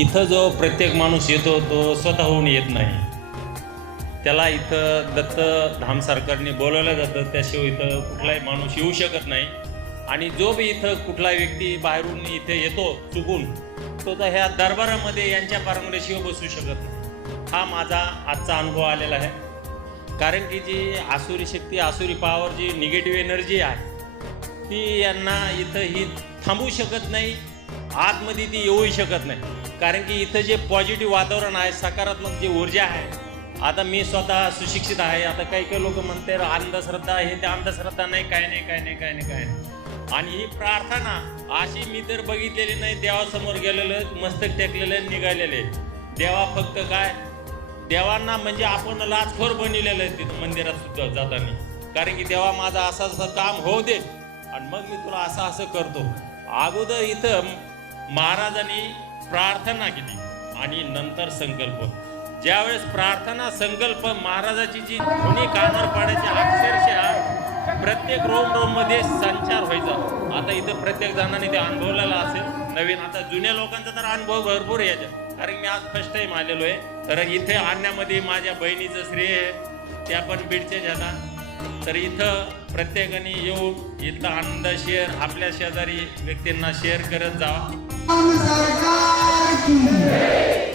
इथं जो प्रत्येक माणूस येतो तो स्वतःहून येत नाही. त्याला इथं दत्त धाम सरकारने बोलवलं जातं त्याशिवाय इथं कुठलाही माणूस येऊ शकत नाही. आणि जो बी इथं कुठलाही व्यक्ती बाहेरून इथे येतो चुकून तो तर ह्या दरबारामध्ये यांच्या पारंगड्याशिवाय बसू शकत नाही. हा माझा आजचा अनुभव आलेला आहे. कारण की जी आसुरी शक्ती आसुरी पॉवर जी निगेटिव्ह एनर्जी आहे ती यांना इथं ही थांबवू शकत नाही. आतमध्ये ती येऊही शकत नाही. कारण की इथं जे पॉझिटिव्ह वातावरण आहे सकारात्मक जी ऊर्जा आहे आता मी स्वतः सुशिक्षित आहे. आता काही काही लोक म्हणते अंधश्रद्धा हे ते अंधश्रद्धा नाही काय नाही काय नाही काय नाही काय नाही. आणि ही प्रार्थना अशी मी तर बघितलेली नाही देवासमोर गेलेलं मस्तक टेकलेलं निघालेले. देवा फक्त काय? देवांना म्हणजे आपण लाचखोर बनलेलं आहे तिथं मंदिरात सुद्धा जाताना. कारण की देवा माझं असं असं काम होऊ दे. आणि मग मी तुला असं असं करतो. अगोदर इथं महाराजांनी प्रार्थना केली आणि नंतर संकल्प. ज्यावेळेस प्रार्थना संकल्प महाराजाची जी ध्वनी कानावर पाडायची अक्षरशः प्रत्येक रोम रोममध्ये संचार व्हायचा. आता इथं प्रत्येक जणांनी ते अनुभवलेला असेल. नवीन आता जुन्या लोकांचा तर अनुभव भरपूर यायचा कारण मी आज फर्स्ट टाइम आलेलो आहे. तर इथे आणण्यामध्ये माझ्या बहिणीचं श्रेय आहे. त्या पण बीडच्या झाला तर इथं प्रत्येकाने येऊन इथं आनंद शेअर आपल्या शेजारी व्यक्तींना शेअर करत जावा सरकार की